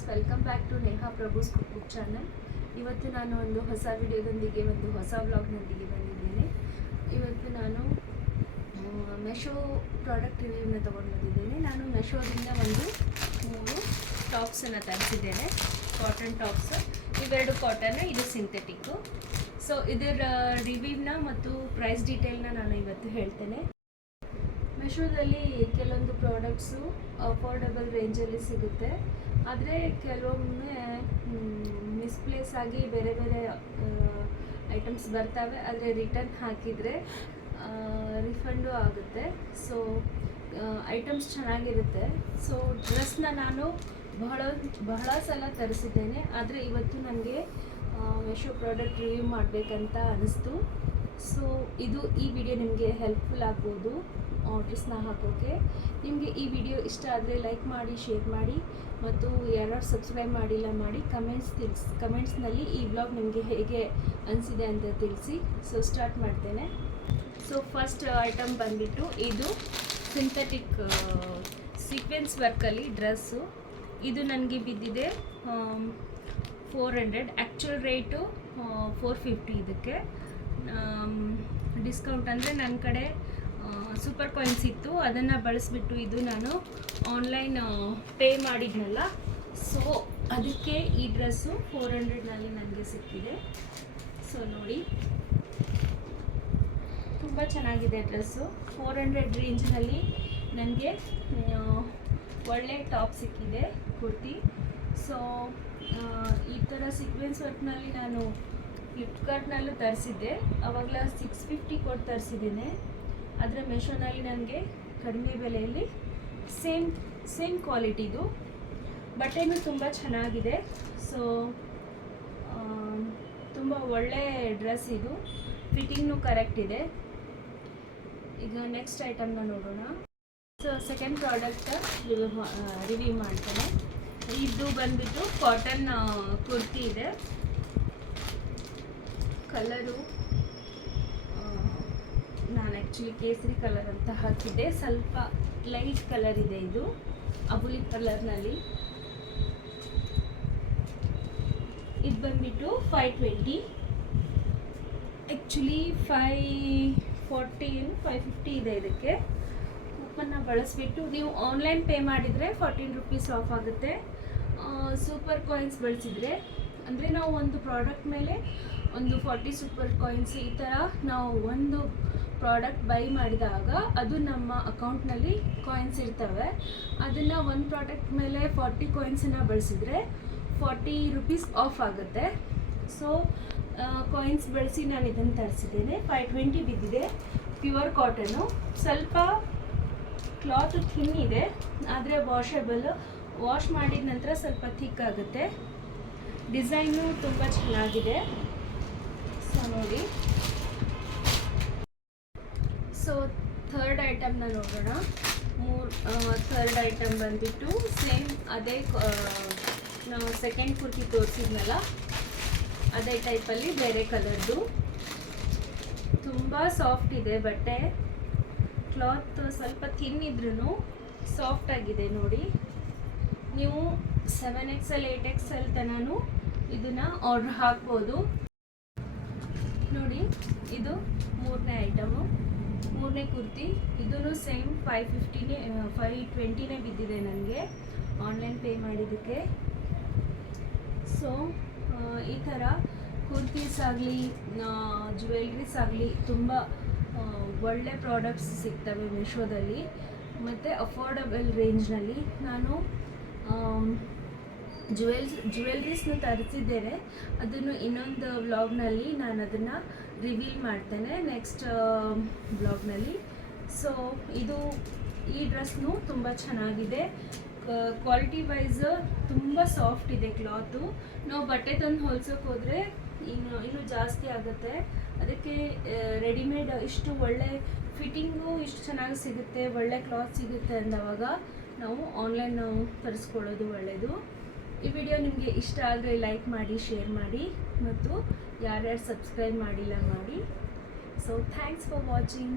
Friends, welcome back to Neha Prabhu's cook channel. ಇವತ್ತು ನಾನು ಒಂದು ಹೊಸ ವಿಡಿಯೋದೊಂದಿಗೆ ಒಂದು ಹೊಸ ವ್ಲಾಗ್ನೊಂದಿಗೆ ಬಂದಿದ್ದೇನೆ. ಇವತ್ತು ನಾನು ಮೆಶೋ ಪ್ರಾಡಕ್ಟ್ ರಿವ್ಯೂನ ತೊಗೊಂಡು ಬಂದಿದ್ದೇನೆ. ನಾನು ಮೆಶೋದಿಂದ ಒಂದು 3 ಟಾಪ್ಸನ್ನು ತರಿಸಿದ್ದೇನೆ. ಕಾಟನ್ ಟಾಪ್ಸ್, ಇವೆರಡು ಕಾಟನ್, ಇದು ಸಿಂಥೆಟಿಕ್ಕು. ಸೊ ಇದರ ರಿವ್ಯೂನ ಮತ್ತು ಪ್ರೈಸ್ ಡೀಟೇಲ್ನ ನಾನು ಇವತ್ತು ಹೇಳ್ತೇನೆ. ಮೆಶೋದಲ್ಲಿ ಕೆಲವೊಂದು ಪ್ರಾಡಕ್ಟ್ಸು ಅಫೋರ್ಡಬಲ್ ರೇಂಜಲ್ಲಿ ಸಿಗುತ್ತೆ, ಆದರೆ ಕೆಲವೊಮ್ಮೆ ಮಿಸ್ಪ್ಲೇಸ್ ಆಗಿ ಬೇರೆ ಬೇರೆ ಐಟಮ್ಸ್ ಬರ್ತವೆ. ಆದರೆ ರಿಟರ್ನ್ ಹಾಕಿದರೆ ರಿಫಂಡು ಆಗುತ್ತೆ. ಸೊ ಐಟಮ್ಸ್ ಚೆನ್ನಾಗಿರುತ್ತೆ. ಸೊ ಡ್ರೆಸ್ನ ನಾನು ಬಹಳ ಸಲ ತರಿಸಿದ್ದೇನೆ, ಆದರೆ ಇವತ್ತು ನನಗೆ ಮೆಶೋ ಪ್ರಾಡಕ್ಟ್ ರಿವ್ಯೂ ಮಾಡಬೇಕಂತ ಅನ್ನಿಸ್ತು. ಸೊ ಈ ವಿಡಿಯೋ ನಿಮಗೆ ಹೆಲ್ಪ್ಫುಲ್ ಆಗ್ಬೋದು ಡ್ರೆಸ್ನ ಹಾಕೋಕ್ಕೆ. ನಿಮಗೆ ಈ ವಿಡಿಯೋ ಇಷ್ಟ ಆದರೆ ಲೈಕ್ ಮಾಡಿ, ಶೇರ್ ಮಾಡಿ, ಮತ್ತು ಯಾರು ಸಬ್ಸ್ಕ್ರೈಬ್ ಮಾಡಿಲ್ಲ ಮಾಡಿ ಕಮೆಂಟ್ಸ್ನಲ್ಲಿ ಈ ಬ್ಲಾಗ್ ನಿಮಗೆ ಹೇಗೆ ಅನಿಸಿದೆ ಅಂತ ತಿಳಿಸಿ. ಸೊ ಸ್ಟಾರ್ಟ್ ಮಾಡ್ತೇನೆ. ಸೊ ಫಸ್ಟ್ ಐಟಮ್ ಬಂದುಬಿಟ್ಟು ಇದು ಸಿಂಥೆಟಿಕ್ ಸೀಕ್ವೆನ್ಸ್ ವರ್ಕಲ್ಲಿ ಡ್ರೆಸ್ಸು. ಇದು ನನಗೆ ಬಿದ್ದಿದೆ 400. Actual rate 450. ಇದಕ್ಕೆ ಡಿಸ್ಕೌಂಟ್ ಅಂದರೆ ನನ್ನ ಕಡೆ ಸೂಪರ್ ಕಾಯಿನ್ಸ್ ಇತ್ತು, ಅದನ್ನು ಬಳಸಿಬಿಟ್ಟು ಇದು ನಾನು ಆನ್ಲೈನ್ ಪೇ ಮಾಡಿದ್ನಲ್ಲ. ಸೊ ಅದಕ್ಕೆ ಈ ಡ್ರೆಸ್ಸು 400ನಲ್ಲಿ ನನಗೆ ಸಿಕ್ಕಿದೆ. ಸೊ ನೋಡಿ, ತುಂಬ ಚೆನ್ನಾಗಿದೆ ಡ್ರೆಸ್ಸು. 400 ರೇಂಜ್ನಲ್ಲಿ ನನಗೆ ಒಳ್ಳೆ ಟಾಪ್ ಸಿಕ್ಕಿದೆ, ಕುರ್ತಿ. ಸೊ ಈ ಥರ ಸೀಕ್ವೆನ್ಸ್ ವರ್ಕ್ನಲ್ಲಿ ನಾನು ಫ್ಲಿಪ್ಕಾರ್ಟ್ನಲ್ಲೂ ತರಿಸಿದ್ದೆ. ಆವಾಗಲ 650 ಕೊಟ್ಟು ತರಿಸಿದ್ದೇನೆ. ಆದರೆ ಮೆಶೋನಲ್ಲಿ ನನಗೆ ಕಡಿಮೆ ಬೆಲೆಯಲ್ಲಿ ಸೇಮ್ ಕ್ವಾಲಿಟಿದು ಬಟ್ಟೆನೂ ತುಂಬ ಚೆನ್ನಾಗಿದೆ. ಸೊ ತುಂಬ ಒಳ್ಳೆ ಡ್ರೆಸ್ ಇದು, ಫಿಟ್ಟಿಂಗ್ನೂ ಕರೆಕ್ಟ್ ಇದೆ. ಈಗ ನೆಕ್ಸ್ಟ್ ಐಟಮ್ನ ನೋಡೋಣ. ಸೊ ಸೆಕೆಂಡ್ ಪ್ರಾಡಕ್ಟ್ ರಿವ್ಯೂ ಮಾಡ್ತೇನೆ. ಇದು ಬಂದುಬಿಟ್ಟು ಕಾಟನ್ ಕುರ್ತಿ ಇದೆ. ಕಲರು ನಾನು ಆ್ಯಕ್ಚುಲಿ ಕೇಸರಿ ಕಲರ್ ಅಂತ ಹಾಕಿದ್ದೆ, ಸ್ವಲ್ಪ ಲೈಟ್ ಕಲರ್ ಇದೆ. ಇದು ಅಬುಲಿ ಕಲರ್ನಲ್ಲಿ. ಇದು ಬಂದುಬಿಟ್ಟು 520. ಆ್ಯಕ್ಚುಲಿ 540 550 ಇದೆ. ಇದಕ್ಕೆ ಕೂಪನ್ನ ಬಳಸಿಬಿಟ್ಟು ನೀವು ಆನ್ಲೈನ್ ಪೇ ಮಾಡಿದರೆ 14 ರೂಪೀಸ್ ಆಫ್ ಆಗುತ್ತೆ. ಸೂಪರ್ ಕಾಯಿನ್ಸ್ ಬಳಸಿದರೆ, ಅಂದರೆ ನಾವು ಒಂದು ಪ್ರಾಡಕ್ಟ್ ಮೇಲೆ ಒಂದು 40 ಸೂಪರ್ ಕಾಯಿನ್ಸ್, ಈ ಥರ ನಾವು ಒಂದು ಪ್ರಾಡಕ್ಟ್ ಬೈ ಮಾಡಿದಾಗ ಅದು ನಮ್ಮ ಅಕೌಂಟ್ನಲ್ಲಿ ಕಾಯಿನ್ಸ್ ಇರ್ತವೆ. ಅದನ್ನು ಒಂದು ಪ್ರಾಡಕ್ಟ್ ಮೇಲೆ 40 ಕಾಯಿನ್ಸನ್ನು ಬಳಸಿದರೆ 40 ರೂಪೀಸ್ ಆಫ್ ಆಗುತ್ತೆ. ಸೊ ಕಾಯಿನ್ಸ್ ಬಳಸಿ ನಾನು ಇದನ್ನು ತರಿಸಿದ್ದೇನೆ. 520 ಬಿದ್ದಿದೆ. ಪ್ಯೂರ್ ಕಾಟನ್ನು, ಸ್ವಲ್ಪ ಕ್ಲಾತ್ ಥಿನ್ ಇದೆ, ಆದರೆ ವಾಷೇಬಲ್. ವಾಶ್ ಮಾಡಿದ ನಂತರ ಸ್ವಲ್ಪ ಥಿಕ್ ಆಗುತ್ತೆ. ಡಿಸೈನು ತುಂಬ ಚೆನ್ನಾಗಿದೆ. ಸೊ ನೋಡಿ. ಸೊ ಥರ್ಡ್ ಐಟಮ್ನ ನೋಡೋಣ. ಥರ್ಡ್ ಐಟಮ್ ಬಂದುಬಿಟ್ಟು ಸೇಮ್ ಅದೇ ನಾವು ಸೆಕೆಂಡ್ ಕುರ್ತಿ ತೋರಿಸಿದ್ನಲ್ಲ, ಅದೇ ಟೈಪಲ್ಲಿ ಬೇರೆ ಕಲರ್ದು. ತುಂಬ ಸಾಫ್ಟ್ ಇದೆ ಬಟ್ಟೆ. ಕ್ಲಾತ್ ಸ್ವಲ್ಪ ಥಿನ್ ಇದ್ರೂ ಸಾಫ್ಟ್ ಆಗಿದೆ. ನೋಡಿ, ನೀವು 7XL 8XL ತನೂ ಇದನ್ನು ಆರ್ಡ್ರ್ ಹಾಕ್ಬೋದು. ನೋಡಿ, ಇದು ಮೂರನೇ ಐಟಮು, ಮೂರನೇ ಕುರ್ತಿ. ಇದೂ ಸೇಮ್ 520 ಬಿದ್ದಿದೆ ನನಗೆ ಆನ್ಲೈನ್ ಪೇ ಮಾಡಿದ್ದಕ್ಕೆ. ಸೊ ಈ ಥರ ಕುರ್ತೀಸ್ ಆಗಲಿ ಜ್ಯುವೆಲ್ರೀಸ್ ಆಗಲಿ ತುಂಬ ಒಳ್ಳೆ ಪ್ರಾಡಕ್ಟ್ಸ್ ಸಿಗ್ತವೆ ಮೆಶೋದಲ್ಲಿ, ಮತ್ತು ಅಫೋರ್ಡಬಲ್ ರೇಂಜ್ನಲ್ಲಿ. ನಾನು ಜ್ಯುವೆಲ್ರೀಸ್ನ ತರಿಸಿದ್ದೇನೆ, ಅದನ್ನು ಇನ್ನೊಂದು ವ್ಲಾಗ್ನಲ್ಲಿ ನಾನು ಅದನ್ನು ರಿವೀಲ್ ಮಾಡ್ತೇನೆ, ನೆಕ್ಸ್ಟ್ ಬ್ಲಾಗ್ನಲ್ಲಿ. ಸೊ ಈ ಡ್ರೆಸ್ನು ತುಂಬ ಚೆನ್ನಾಗಿದೆ. ಕ್ವಾಲಿಟಿ ವೈಸ್ ತುಂಬ ಸಾಫ್ಟ್ ಇದೆ ಕ್ಲಾತು. ನಾವು ಬಟ್ಟೆ ತಂದು ಹೊಲ್ಸೋಕೆ ಹೋದರೆ ಇನ್ನೂ ಜಾಸ್ತಿ ಆಗುತ್ತೆ. ಅದಕ್ಕೆ ರೆಡಿಮೇಡ್ ಇಷ್ಟು ಒಳ್ಳೆ ಫಿಟ್ಟಿಂಗು ಇಷ್ಟು ಚೆನ್ನಾಗಿ ಸಿಗುತ್ತೆ, ಒಳ್ಳೆ ಕ್ಲಾತ್ ಸಿಗುತ್ತೆ ಅಂದವಾಗ ನಾವು ಆನ್ಲೈನ್ ತರಿಸ್ಕೊಳ್ಳೋದು ಒಳ್ಳೆಯದು. ಈ ವಿಡಿಯೋ ನಿಮಗೆ ಇಷ್ಟ ಆದರೆ ಲೈಕ್ ಮಾಡಿ, ಶೇರ್ ಮಾಡಿ, ಮತ್ತು ಯಾರ್ಯಾರು ಸಬ್ಸ್ಕ್ರೈಬ್ ಮಾಡಿಲ್ಲ ಮಾಡಿ. So thanks for watching.